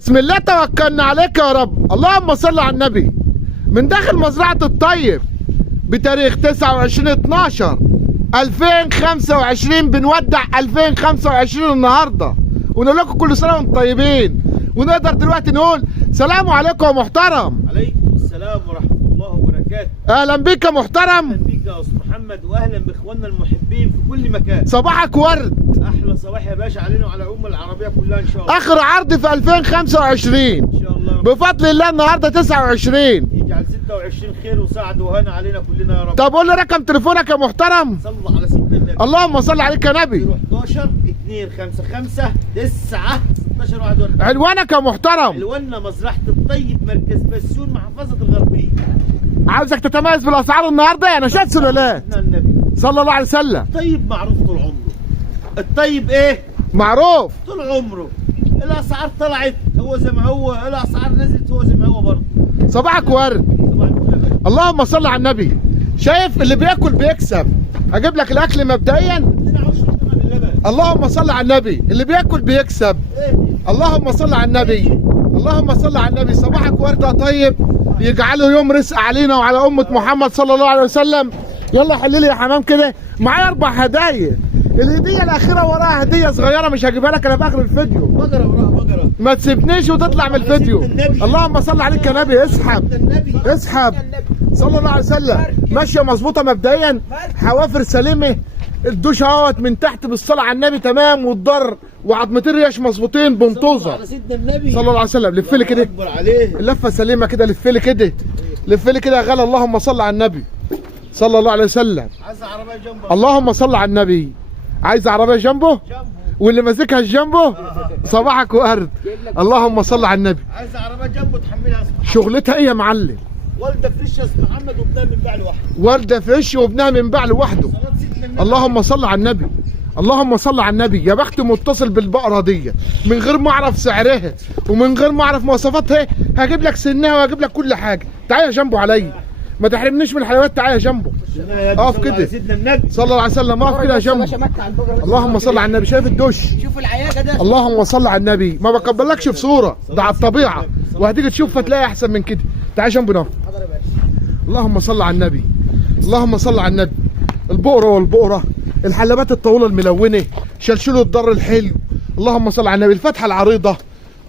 بسم الله توكلنا عليك يا رب. اللهم صل على النبي. من داخل مزرعة الطيب بتاريخ 29/12/2025 بنودع 2025 النهارده، ونقول لكم كل سنة وانتم طيبين. ونقدر دلوقتي نقول سلام عليكم يا محترم. عليكم السلام ورحمة الله وبركاته. اهلا بيك يا محترم. اهلا بيك يا استاذ محمد، واهلا باخواننا المحبين في كل مكان. صباحك ورد. احلى صباح يا باشا علينا وعلى العربية كلها ان شاء الله. اخر عرض في 2025 ان شاء الله بفضل الله. النهارده 29. يجعل 26 خير وسعد وهنا علينا كلنا يا رب. طب قول لي رقم تليفونك يا محترم. صلوا على سيدنا النبي. اللهم صل عليك يا نبي. 11 255 9 16 41. عنوانك يا محترم. علواننا مزرعة الطيب، مركز بسيون، محافظة الغربية. عاوزك تتميز بالاسعار النهارده يا نشاط سلالات. سيدنا النبي صلى الله عليه وسلم. الطيب معروف طول عمره. الطيب ايه؟ معروف طول عمره. الاسعار طلعت هو زي ما هو، الاسعار نزلت هو زي ما هو برضه. صباحك ورد. صباح الفل يا باشا. اللهم صل على النبي. شايف اللي بياكل بيكسب. اجيب لك الاكل مبدئيا. عندنا 10 كمان اللبن. اللهم صل على النبي. اللي بياكل بيكسب. ايه؟ اللهم صل على النبي. اللهم صل على النبي. صباحك ورد يا طيب. يجعله يوم رزق علينا وعلى امه محمد صلى الله عليه وسلم. يلا حل لي يا حمام كده. معايا 4 هدايا. الهديه الاخيره وراها هديه صغيره مش هجيبها لك انا في اخر الفيديو. بقره وراها بقره. ما تسيبنيش وتطلع من الفيديو. اللهم صل عليك يا نبي. اسحب النبي اسحب. صلى الله عليه وسلم. ماشيه مظبوطه مبدئيا. حوافر سليمه. الدوش اهوت من تحت بالصلاه على النبي تمام، والضر وعظمتين ريش مظبوطين بنطوزه. على سيدنا النبي صلى الله عليه وسلم. لف لي كده. اكبر عليه. اللفه سليمه كده. لف لي كده. لف لي كده يا غالي. اللهم صل على النبي صلى الله عليه وسلم. عايز عربيه جنبه. اللهم صل على النبي. عايز عربيه جنبه جنبه. واللي ماسكها جنبه. صباحك ورد. اللهم صل على النبي. عايز عربيه جنبه تحملها اسمها. شغلتها ايه يا معلم؟ والده فريشه اسمها محمد وابنها من باع لوحده. والده فريش وابنها من باع لوحده. صلاه سيدنا النبي. اللهم صل على النبي. اللهم صل على النبي. يا بخت متصل بالبقره دي من غير ما اعرف سعرها ومن غير ما اعرف مواصفاتها. هجيب لك سنها وهجيب لك كل حاجه. تعالى جنبه عليا. ما تحرمنيش من الحلويات. تعالى جنبه. اقف كده. سيدنا النبي صلى الله عليه وسلم. اقف كده يا جنبه. اللهم صل على النبي. شايف الدش؟ شوف العياقه ده. اللهم صل على النبي. ما بقبلكش في صوره، ده على الطبيعه، وهتيجي تشوف فتلاقي احسن من كده. تعالى جنبه نقف. اللهم صل على النبي. اللهم صل على النبي. البقره والبقره، الحلبات الطويله الملونه، شلشله الضر الحلو. اللهم صل على النبي. الفتحه العريضه.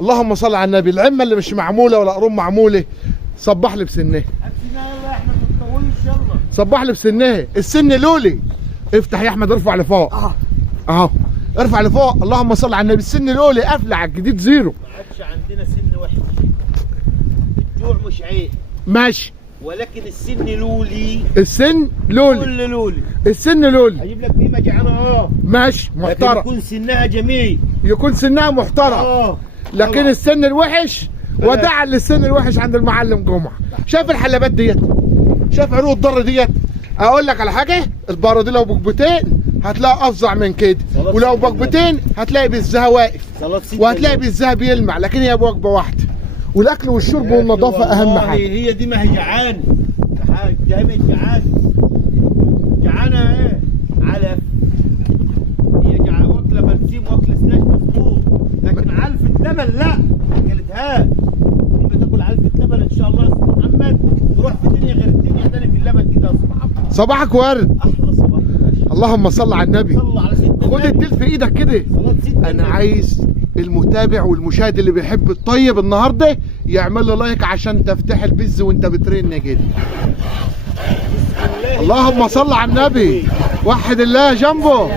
اللهم صل على النبي. العمه اللي مش معموله ولا قرون معموله. صبح لي بسنها. يلا احنا ما بنطولش. يلا صبح لي بسنها. السن لولي. افتح يا احمد. ارفع لفوق. اهو ارفع لفوق. اللهم صل على النبي. السن لولي قافله على الجديد زيرو. ما عادش عندنا سن وحش. الجوع مش عيب، ماشي. ولكن السن لولي. السن لولي. كل لولي. السن لولي. هجيب لك بيمه جعانه ماشي لكن محترم. يكون سنها جميل. يكون سنها محترم. لكن طبعا. السن الوحش وداعا للسن الوحش عند المعلم جمعه. شايف الحلبات ديت؟ شايف عروق الضر ديت؟ اقول لك على حاجه. البقره دي لو بقبتين هتلاقي افظع من كده، ولو بقبتين هتلاقي بزها واقف، وهتلاقي بزها بيلمع. لكن هي بوجبه واحده. والاكل والشرب والنظافه اهم حاجه. هي دي ما هي جعان. ده مش جعان. جعانه ايه؟ علف. هي جعانه واكله برسيم واكله سلاش مظبوط، لكن علفه لبن لا ما اكلتهاش. دي بتاكل علفه لبن ان شاء الله يا استاذ محمد تروح في دنيا غير الدنيا تاني في اللبن كده يا استاذ محمد. صباحك ورد. احلى صباح يا باشا. اللهم صل على النبي. صلى على سيدنا خد النبي. الديل في ايدك كده. صلاة سيدنا انا النبي. عايز المتابع والمشاهد اللي بيحب الطيب النهارده يعمل له لايك عشان تفتح البز وانت بترن كده. اللهم صل على النبي. وحد الله جنبه.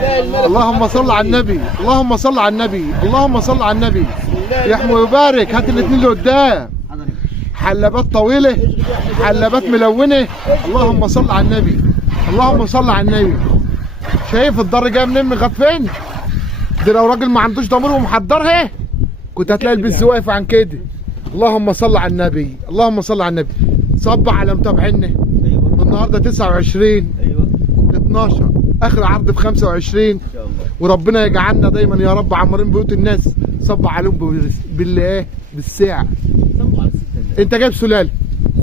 اللهم صل على النبي. اللهم صل على النبي. اللهم صل على النبي. يحمي ويبارك. هات الاثنين اللي قدام. حلبات طويله، حلبات ملونه. اللهم صل على النبي. اللهم صل على النبي. شايف الضر جاي منين من فين؟ ده لو راجل ما عندوش ضمير ومحضرها كنت هتلاقي البز واقف عن كده. اللهم صل على النبي. اللهم صل على النبي. صب على متابعينا. ايوه النهارده 29 ايوه 12 اخر عرض في 25 ان شاء الله. وربنا يجعلنا دايما يا رب عمارين بيوت الناس. صب عليهم بالايه؟ بالساعه. صلوا على سيدنا النبي. انت جايب سلاله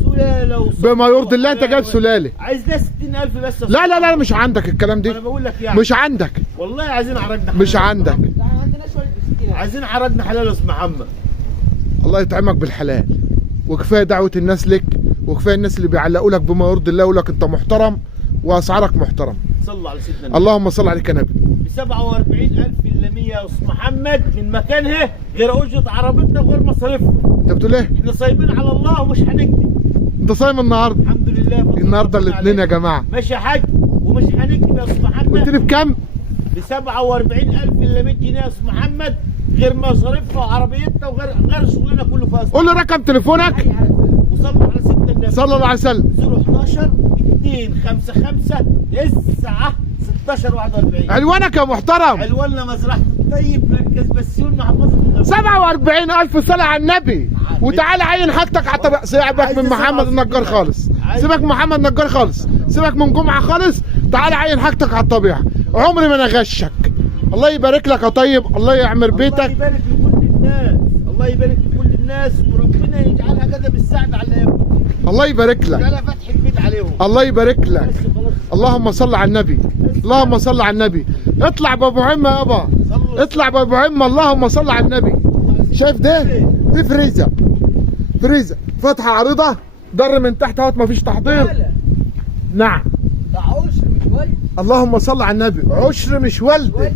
سلاله وصف. بما يرضي الله. انت جايب سلاله. عايز لها 60,000 بس. لا لا لا مش عندك الكلام انا دي. بقول لك يعني مش عندك. والله عايزين عرضنا مش عندك. عندنا شويه مسكين. عايزين عرضنا حلال يا استاذ محمد. الله يطعمك بالحلال، وكفايه دعوه الناس لك، وكفايه الناس اللي بيعلقوا لك بما يرضي الله، يقول لك انت محترم واسعارك محترم. صلوا على سيدنا النبي. اللهم صل عليك يا نبي. ب 47,000 الا 100 يا استاذ محمد من مكانها، غير اجره عربيتنا وغير مصاريفها. انت بتقول ايه؟ احنا صايمين على الله ومش هنكذب. انت صايم النهارده؟ الحمد لله. النهارده الاثنين يا جماعه. ماشي يا حاج، ومش هنكذب يا استاذ محمد. قلت لي بكام؟ ب 47,000 الا 100 جنيه يا استاذ محمد، غير مصاريفها وعربيتنا وغير شغلنا كله فيها. قول لي رقم تليفونك. وصلوا على سيدنا النبي صلى الله عليه وسلم. 011 255 9 16 41. عنوانك يا محترم. عنواننا مزرعة الطيب، مركز بسيون، محافظة الغربية. 47,000 صلاة على النبي. وتعالى عين حاجتك على الطبق. سيبك من محمد النجار خالص، سيبك من محمد النجار خالص، سيبك من جمعة خالص. تعالى عين حاجتك على الطبيعة. عمري ما انا غشك. الله يبارك لك يا طيب، الله يعمر بيتك. الله يبارك لكل الناس، الله يبارك لكل الناس، وربنا يجعلها كده بالسعد على ياكل. الله يبارك لك. يجعلها فتح البيت عليهم. الله يبارك لك. بس خلاص. اللهم صل على النبي، اللهم صل على النبي. اطلع بابو عمه يابا، اطلع بابو عمه. اللهم صل على النبي. شايف ده؟ دي فريزه، فريزه فتحه عريضه، ضر من تحت اهوت، مفيش تحضير. نعم. ده عشر مش ولد. اللهم صل على النبي. عشر مش ولد.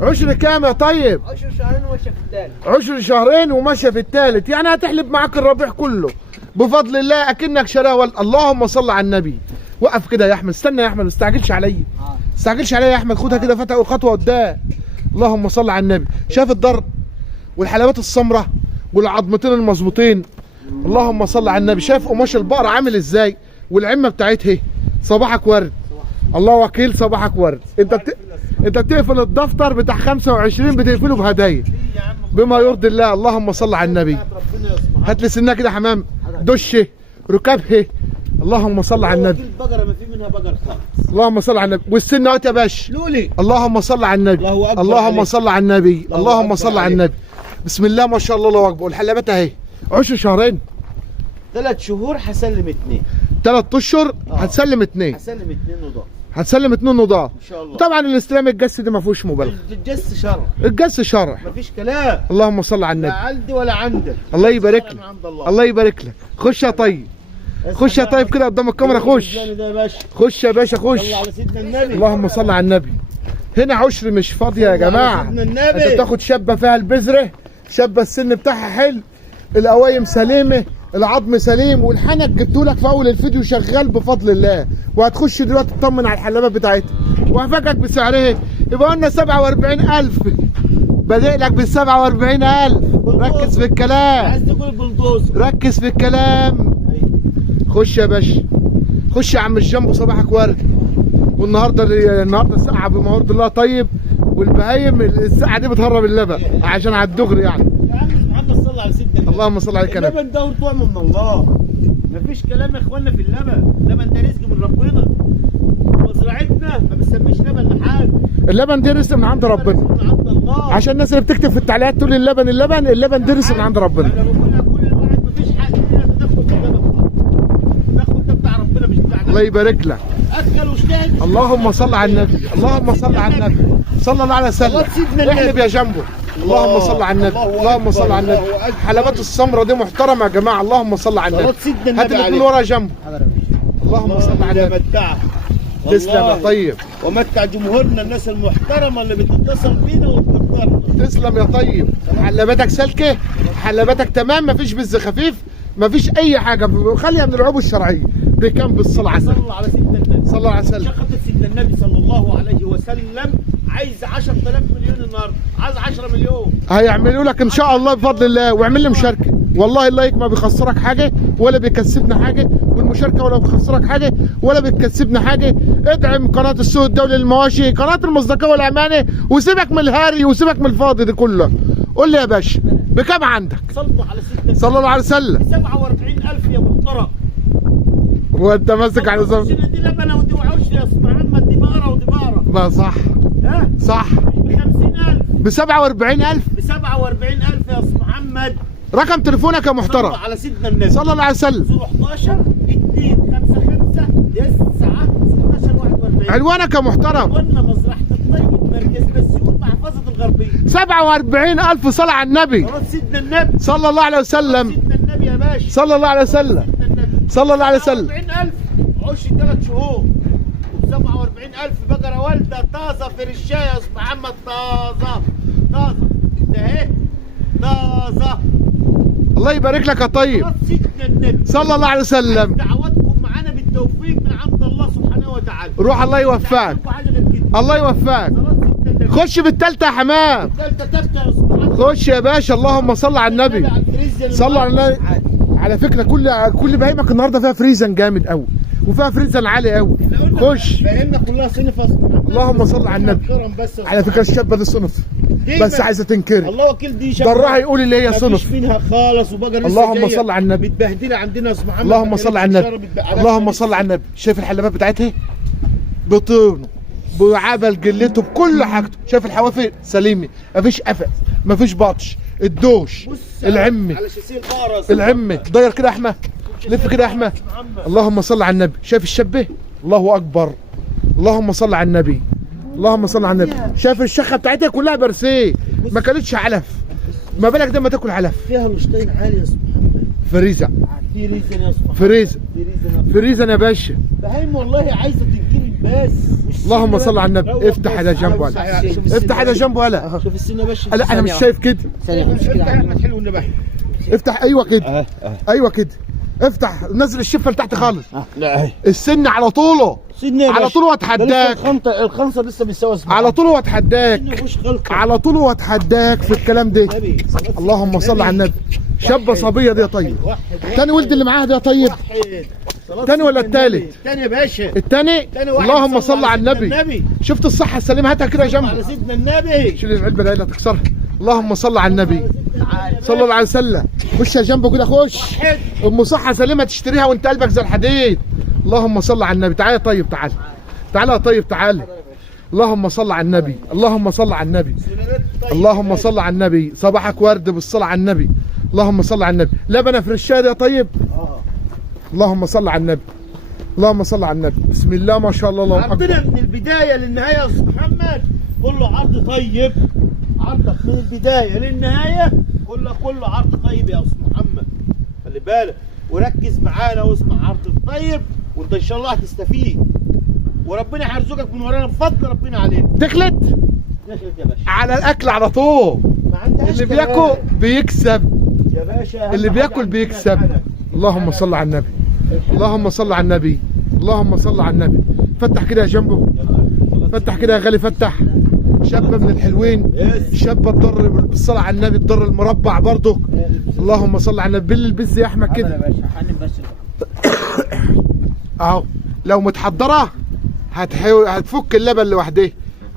عشر كام يا طيب؟ 10 شهرين وماشيه في الثالث. عشر شهرين وماشيه في الثالث، يعني هتحلب معاك الربيع كله بفضل الله، اكنك شاريها ولد. اللهم صل على النبي. وقف كده يا احمد، استنى يا احمد، ما تستعجلش عليا، ما تستعجلش عليا يا احمد. خدها كده فتح خطوه قدام. اللهم صل على النبي. شايف الضر والحلوات السمراء والعظمتين المظبوطين. اللهم صل على النبي. شايف قماش البقره عامل ازاي والعمه بتاعتها. صباحك ورد. الله وكيل، صباحك ورد. انت بتقفل الدفتر بتاع 25 بتقفله بهدايا بما يرضي الله. اللهم صل على النبي. هات لي سنه كده حمام، دشه، ركابها. اللهم صل على النبي. البقره ما في منها بقر خالص. اللهم صل على النبي. والسنه اهوت يا باشا. لولي. اللهم صل على النبي. الله أكبر اللهم عليك. صل على النبي. الله اللهم أكبر صل على عليك. النبي. بسم الله ما شاء الله، الله اكبر. والحلابات اهي. عشر شهرين 3 شهور هسلم 2. 3 اشهر هتسلم 2. هسلم 2 نضاف هتسلم 2 نضاف. ان شاء الله. طبعا الاستلام الجسدي ما فيهوش مبالغه، الجس شرع، الجس شرح. مفيش كلام. اللهم صل على لا النبي. عندي ولا عندك. الله يبارك شرع لك. من عند الله. الله يبارك لك. خش يا طيب، خش يا طيب كده قدام الكاميرا. خش ده يا باشا. خش يا باشا، صلى خش. على سيدنا النبي. اللهم صل على النبي. هنا عشر مش فاضيه يا صلى على جماعه. سيدنا النبي. انت بتاخد شابه فيها البذره، شابه السن بتاعها حلو، القوايم سليمه، العظم سليم، والحنك جبتهولك في اول الفيديو شغال بفضل الله. وهتخش دلوقتي تطمن على الحلابات بتاعتها وهفاجئك بسعرها. يبقى قلنا 47,000، بادئ لك بال 47,000. ركز في الكلام، عايز تقول بلدوز. ركز في الكلام. خش يا باشا، خش يا عم الجنبو. صباحك ورد. والنهارده الساعه بما يرضي الله طيب، والبهايم الساعه دي بتهرب اللبن عشان على الدغري يعني. يا عم محمد صلى على سيدنا النبي. اللهم صل عليك يا نبي. اللبن ده طعم من الله، مفيش كلام يا اخوانا في اللبن. اللبن ده رزق من ربنا. مزرعتنا ما بنسميش لبن لحاجه. اللبن ده رزق من عند ربنا. من عند الله. عشان الناس اللي بتكتب في التعليقات تقول اللبن ده رزق من عند ربنا. انا بقول لكل واحد مفيش حاجه تدخل في اللبن خالص. التدخل ده بتاع ربنا مش بتاعنا. الله يبارك لك. اكل واجتهد. اللهم صل على النبي. اللهم صل على النبي صلى الله عليه وسلم. الله سيدنا النبي. احلب يا جنبو. اللهم صل على النبي. الله اللهم صل أكبر. على النبي. الله أكبر. حلبات السمره دي محترمه يا جماعه. اللهم صل على النبي. صلاة سيدنا النبي هات الاثنين عليك. ورا جنبو. اللهم صل على النبي. متعه. تسلم يا طيب. ومتع جمهورنا الناس المحترمه اللي بتتصل بينا وتقدرنا. تسلم يا طيب. حلباتك سالكه، حلباتك تمام، مفيش بز خفيف، مفيش اي حاجه. خليها من العيوب الشرعيه. بكام بالصلاه على النبي. صلى على سيدنا النبي. صلى الله عليه وسلم. شقة سيدنا النبي صلى الله عليه وسلم عايز 10,000 مليون النهارده، عايز 10 مليون. هيعملوا لك ان شاء الله بفضل الله. واعمل لي مشاركه، والله اللايك ما بيخسرك حاجه ولا بيكسبنا حاجه، والمشاركه ولا بيخسرك حاجه ولا بتكسبنا حاجه. ادعم قناه السوق الدولي للمواشي، قناه المصداقيه والامانه، وسيبك من الهاري وسيبك من الفاضي ده كله. قول لي يا باشا بكام عندك؟ صلوا على سيدنا النبي. صلى الله عليه وسلم. 47,000 يا محترم. وانت ماسك على زمن. دي لبنه ودي وعوش يا استاذ محمد، دي بقره ودي بقره. ما صح ها؟ صح. ب 50,000. ب 47,000. ب 47,000 يا استاذ محمد. رقم تليفونك يا محترم. صلوا على سيدنا النبي. صلى الله عليه وسلم. 011 255 9 16 41. عنوانك يا محترم. قلنا مزرعة الطيب. طيب مركز بسيون محافظة الغربية. 47,000 صلاة على النبي صلاة سيدنا النبي صلى الله عليه وسلم. سيدنا النبي يا باشا. صلى الله عليه وسلم. سيدنا النبي صلى الله عليه وسلم. 47,000 عش 3 شهور. 47,000 بقرة والدة طازة في الشاي يا أستاذ محمد. طازة طازة. انت اهي طازة. الله يبارك لك يا طيب. صلاة سيدنا النبي صلى الله عليه وسلم. دعواتكم معانا بالتوفيق من عند الله سبحانه وتعالى. روح الله يوفقك. عندكم حاجة غير كده. الله يوفقك. صلاة سيدنا النبي. خش بالتالتة يا حمام. التالتة تالتة يا أستاذ محمد. خش يا باشا. اللهم صل على النبي. صلى على النبي. على فكرة كل بهايمك النهارده فيها فريزن جامد قوي وفيها فريزن عالي قوي. خش. فهمنا كلها صنف يا أستاذ محمد. اللهم صل على النبي. كرم بس يا على فكرة الشابة دي صنف بس عايزة تنكري. الله وكيل دي شباب. ضرها يقول اللي هي مفيش صنف. منها خالص وبقى لسه اللهم جاية صل على النبي. متبهدله عندنا يا أستاذ محمد. اللهم صل على النبي. اللهم صل على النبي. شايف الحلبات بتاعتها بطونه بعبل جلته بكل حاجته. شايف الحوافر سليمه مفيش قفا مفيش بطش الدوش العمه على شاسيه القارص العمه. داير كده يا احمد. لف كده يا احمد. اللهم صل على النبي. شايف الشبه. الله اكبر. اللهم صل على النبي. اللهم صل على النبي. شايف الشخه بتاعتها كلها برسيه ما كانتش علف. ما بالك ده ما تاكل علف. فيها لشطين عالي يا أستاذ محمد. فريزه في ريزن يا أستاذ محمد. فريزه في فريزه يا باشا. بهايم والله عايزه تنكري بس. اللهم صل على النبي. افتح على جنبه هلا. افتح على جنبه هلا. شوف السن يا باشا. لا انا مش شايف كده. افتح احمد حلو النبح. افتح ايوه كده. ايوه كده. افتح نزل الشفه لتحت خالص. لا اهي السن على طوله. على طوله واتحداك. الخنصه لسه بيساوي اسمها. على طوله واتحداك. مفيش غلطه. على طوله واتحداك في الكلام ده. اللهم صل على النبي. شابه صبيه دي يا طيب. تاني ولد اللي معاها ده يا طيب. تاني ولا التالت؟ تاني يا باشا. التاني. اللهم صل على النبي. شفت الصحه السليمه. هاتها كده على جنبه. سيدنا النبي. شيل العلبه دي لا تكسرها. اللهم صل على النبي. صلى الله عليه وسلم. خش يا جنبه كده. خش. ام صحه سليمه تشتريها وانت قلبك زي الحديد. اللهم صل على النبي. تعالى يا طيب تعالى. تعالى يا طيب تعالى. اللهم صل على النبي. اللهم صل على النبي. اللهم صل على النبي. صباحك ورد بالصلاه على النبي. اللهم صل على النبي. لبنه فرشاد يا طيب. اللهم صل على النبي. اللهم صل على النبي. بسم الله ما شاء الله. الله عرضنا اكبر. من البدايه للنهايه يا استاذ محمد. كله عرض طيب. عرضك من البدايه للنهايه كله عرض طيب يا استاذ محمد. خلي بالك وركز معانا واسمع عرض الطيب وانت ان شاء الله هتستفيد وربنا هيرزقك من ورانا بفضل ربنا علينا. دخلت دخلت يا باشا. على الاكل على طول. ما عندهاش اللي كلام. بياكل بيكسب. يا باشا اللي بياكل بيكسب. اللهم صل على النبي. اللهم صل على النبي. اللهم صل على النبي. فتح كده يا جنبه. فتح كده يا غالي. فتح. شابه من الحلوين. شابه تضر بالصلاه على النبي. تضر المربع برضه. اللهم صل على النبي. بالبز يا احمد كده اهو. لو متحضره هتفك اللبن لوحدها.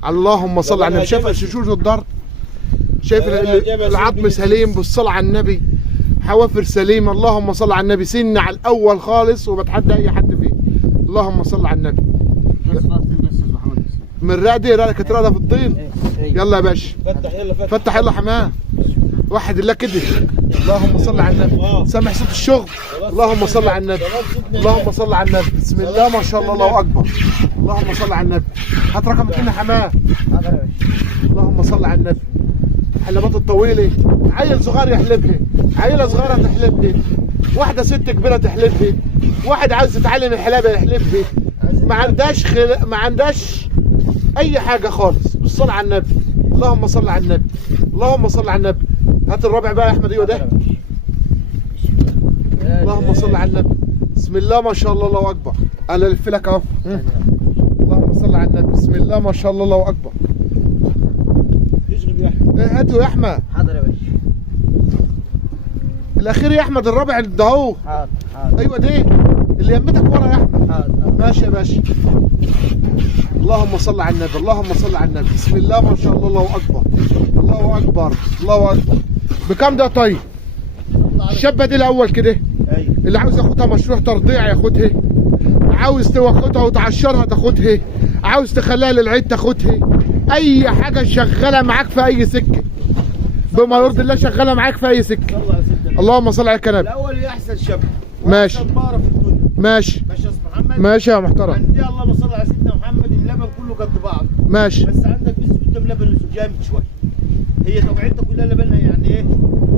اللهم صل على النبي. شايف الشجوج الضر. شايف العظم سليم بالصلاه على النبي. حوافر سليمه. اللهم صل على النبي. سن على الاول خالص وبتحدى اي حد فيه. اللهم صل على النبي. من رادي كانت راده في الطين. يلا يا باشا. فتح يلا فتح. فتح يلا حماه. واحد الله كده. اللهم صل على النبي. سامع صوت الشغل. اللهم صل على النبي. اللهم صل على النبي. بسم الله ما شاء الله. الله اكبر. اللهم صل على النبي. هات رقم 2 حماه. اللهم صل على النبي. الحلبات الطويله. عيل صغير يحلبها. عيله صغيره تحلبها. واحده ست كبيره تحلبها. واحد عاوز يتعلم الحلابه يحلبها. ما عندهاش اي حاجه خالص. بالصلاه على النبي. اللهم صل على النبي. اللهم صل على النبي. هات الرابع بقى يا احمد. ايوه ده. اللهم صل على النبي. بسم الله ما شاء الله. الله اكبر. انا الف لك اهو. اللهم صل على النبي. بسم الله ما شاء الله. الله اكبر. اشغل يا احمد. هاتوا يا احمد. حاضر يا باشا. الاخير يا احمد. الرابع ده اهو. حاضر. ايوه دي اللي يمتك ورا يا احمد. حاضر. ماشي يا باشا. اللهم صل على النبي. اللهم صل على النبي. بسم الله ما شاء الله. الله اكبر. الله اكبر. الله اكبر. بكام ده طيب؟ الشابه دي الاول كده. ايوه. اللي عاوز ياخدها مشروع ترضيع ياخدها. عاوز توخدها وتعشرها تاخدها. عاوز تخليها للعيد تاخدها. اي حاجه شغاله معاك في اي سكه. بما يرضي الله شغاله معاك في اي سكه. اللهم صل على النبي. الاول هي احسن شاب. ماشي. واحسن بقره في الدنيا. ماشي. ماشي يا استاذ محمد. ماشي يا محترم. عندي اللهم صل على سيدنا محمد. اللبن كله قد بعض. ماشي. بس عندك بس قدام لبن جامد شوي. هي طبيعتها كلها لبنها يعني ايه؟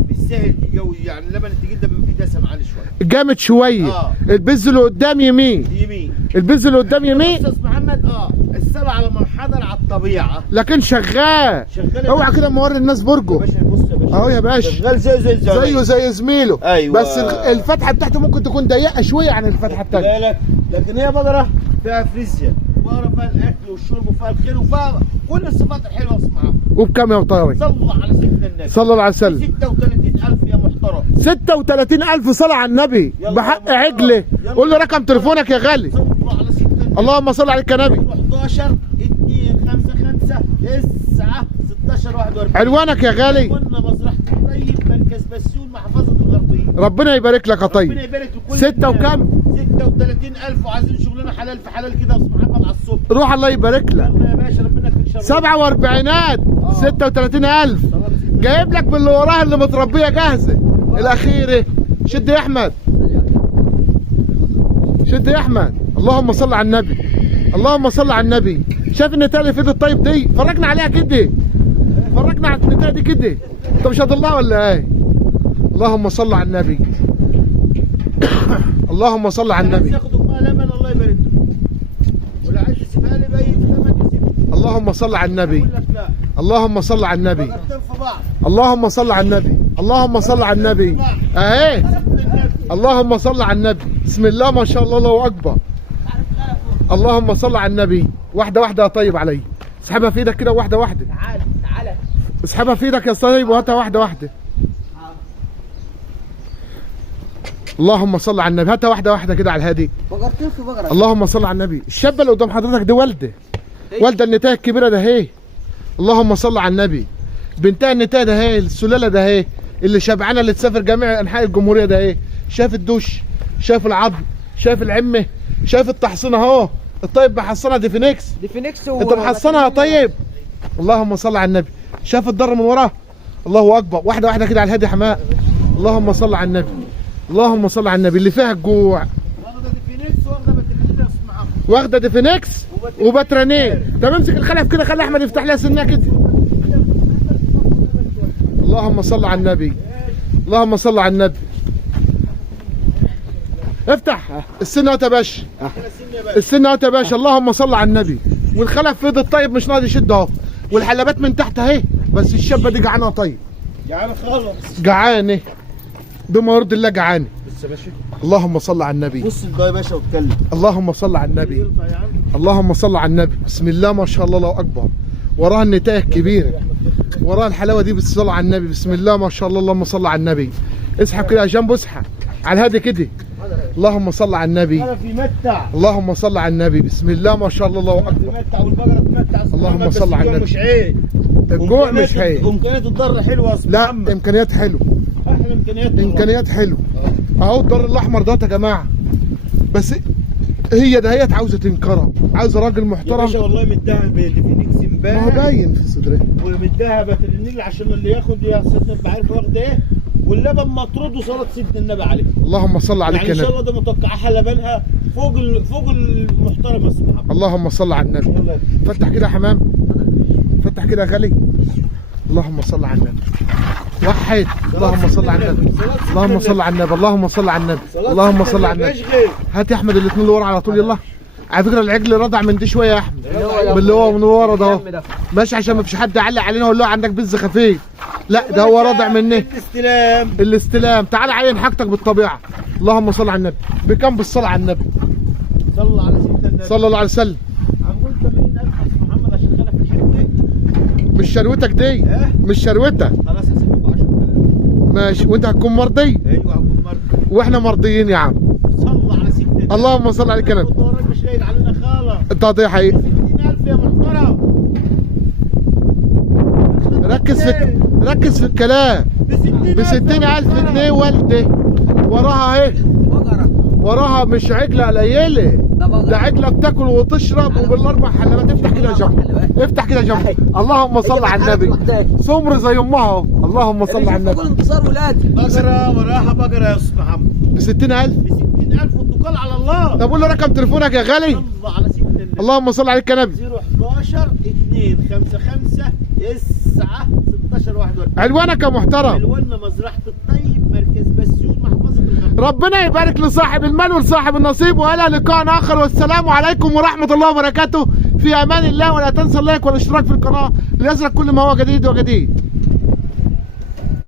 بالسهل قوي، يعني اللبن التقيل ده بيبقى فيه دسم عالي شوي. جامد شويه. البز اللي قدام يمين. يمين. البز اللي قدام يمين. استاذ محمد السبع على منحدر على الطبيعه. لكن شغال. اوعى كده موري الناس برجه. يا باشا بص يا باشا. اهو يا باشا. شغال زيه زي زميله. ايوه. بس الفتحه بتاعته ممكن تكون ضيقه شويه عن الفتحه الثانيه. بالك، لكن هي بقره فيها فريزيا، وبقره فيها الاكل والشرب وفيها الخير وفيها كل الصفات الحلوه اسمعها. وبكام يا طارق؟ صلى على سيدنا النبي. صلى الله عليه وسلم. 36,000 يا محترم. 36,000 صلاة على النبي بحق عجله. قول لي رقم تليفونك يا غالي. صلى على سيدنا النبي. اللهم صل عليك يا نبي. 11 2 5 5 9 16 41. عنوانك يا غالي. قلنا مزرعه الطيب مركز بسيون محافظه الغربيه. ربنا يبارك لك يا طيب. ربنا يبارك لكل 6 وكم؟ 36,000 وعايزين شغلنا حلال في حلال كده يا استاذ محمد على الصبح. روح الله يبارك لك. يلا يا باشا ربنا يكفيك شر. 47 36,000 جايب لك باللي وراها اللي متربيه جاهزه. الاخيره شد يا احمد. شد يا احمد. اللهم صل على النبي. اللهم صل على النبي. شايف النتايه اللي في ايد الطيب دي؟ فرجنا عليها كده. فرجنا على النتايه دي كده. انت مش هتطلعها ولا ايه؟ اللهم صل على النبي. اللهم صل على النبي. ياخدوا بقى لبن الله يبارك له. واللي عايز يسيبها لي بقى ثمن يسيبها. اللهم صل على النبي. بقول لك لا. اللهم صل على النبي. بقرتين في بعض. اللهم صل على النبي. اللهم صل على النبي. اهي. اللهم صل على النبي. بسم الله ما شاء الله الله اكبر. اللهم صل على النبي. واحده واحده يا طيب علي. اسحبها في ايدك كده واحده واحده. تعالى اسحبها في ايدك يا طيب وهاتها واحده واحده. اللهم صل على النبي. هاتها واحده واحده كده على الهادي. بقرتين في بقره. اللهم صل على النبي. الشابه اللي قدام حضرتك دي والده. والده النتايه الكبيره ده اهي. اللهم صل على النبي. بنتها النتايه ده اهي. السلاله ده اهي. اللي شبعانه اللي تسافر جميع انحاء الجمهوريه ده اهي. شايف الدوش، شايف العظم، شايف العمه، شايف التحصينه اهو. الطيب محصنها ديفينكس. ديفينكس انت محصنها يا طيب. اللهم صل على النبي. شايف الضر من وراه. الله اكبر. واحده واحده كده على الهادي يا حماء. اللهم صل على النبي. اللهم صل على النبي. اللي فيها الجوع. واخده ديفينكس واخده باترينا يا استاذ محمد. واخده ديفينكس وباترانين. طب امسك الخلف كده خلي احمد يفتح لها سنها كده. اللهم صل على النبي. اللهم صل على النبي. افتح السنه اهوت يا باشا. السنه اهوت يا باشا. اللهم صل على النبي. والخلف في ايد الطيب مش راضي يشد اهو. والحلبات من تحت اهي. بس الشابه دي جعانه يا طيب. جعانه خالص. جعانه. بما يرضي الله جعانه. بص يا باشا. اللهم صل على النبي. بص بقى يا باشا واتكلم. اللهم صل على النبي. يرضى يا عم. اللهم صل على النبي. بسم الله ما شاء الله الله اكبر. وراها النتايه الكبيره. وراها الحلاوه دي بالصلاه على النبي. بسم الله ما شاء الله. اللهم صل على النبي. اسحب كده يا جنبه. اسحب على الهادي كده. اللهم صل على النبي. هذا في متع. اللهم صل على النبي. بسم الله ما شاء الله الله اكبر. متع والبقره تمتع. اللهم صل على النبي. مش عيب. الجوع مش عيب. امكانيات الضر حلوه يا استاذ لا محمد. امكانيات حلوه. احلى امكانيات. امكانيات حلوه. اهو الدار الاحمر ده يا جماعه. بس هي دهيت عاوزه تنكرها. عاوزه راجل يا محترم. باشا والله مداها بديفينكس ما هو امبارح. باين في صدرها. ومداها باترينيل عشان اللي ياخد يا سيدنا انت عارف واخده ايه. واللبن مطرود وصلاه سيدنا النبي عليه. اللهم صل عليك يعني يا ان شاء نبي. الله ده متوقعها لبنها فوق المحترم يا استاذ محمد. اللهم صل على النبي. يلا يا باشا. فتح كده يا حمام. فتح كده يا غالي. اللهم صل على النبي. وحد. اللهم صل على النبي. اللهم صل على النبي. اللهم صل على النبي. اللهم صل على النبي. هات يا احمد الاثنين اللي ورا على طول يلا. على فكره العجل رضع من دي شويه يا احمد. باللي هو من ورا ده اهو. ماشي عشان ما فيش حد يعلق علينا ويقول له عندك بز خفيف. لا ده هو رضع مني. الاستلام. الاستلام. تعال عين حاجتك بالطبيعه. اللهم صل على النبي. بكم بالصلاه على النبي. صلى على سيدنا النبي. صلى الله عليه وسلم. هنقول 80,000 يا استاذ محمد عشان خلف الحته. مش شروتك دي. مش شروتك. خلاص هسيبكم 10,000. ماشي وانت هتكون مرضي. ايوه هكون مرضي. واحنا مرضيين يا عم. صلى على سيدنا النبي. اللهم صل عليك يا نبي. الدوران مش لايق علينا خالص. انت هتضيع حقيقي. 60,000 يا محترم. ركز في الكلام. ب 60,000 جنيه والده. وراها اهي. بقره. وراها مش عجله قليله. ده عجله بتاكل وتشرب وبالاربع حلبات. افتح كده جنب. افتح كده جنب. اللهم صل على النبي. سمر زي امها اهو. اللهم صل على النبي. انتصار ولادي. بقره وراها بقره يا استاذ محمد. ب 60,000. ب 60,000 والتوكل على الله. طب قول له رقم تليفونك يا غالي. صلى على سيدنا النبي. اللهم صل عليك يا نبي. 011 255 9 16 41. عنوانك يا محترم. عنواننا مزرعة الطيب، مركز بسيون، محافظة الغرب. ربنا يبارك لصاحب المال ولصاحب النصيب، والى لقاء اخر، والسلام عليكم ورحمه الله وبركاته. في امان الله، ولا تنسى اللايك والاشتراك في القناه ليصلك كل ما هو جديد وجديد.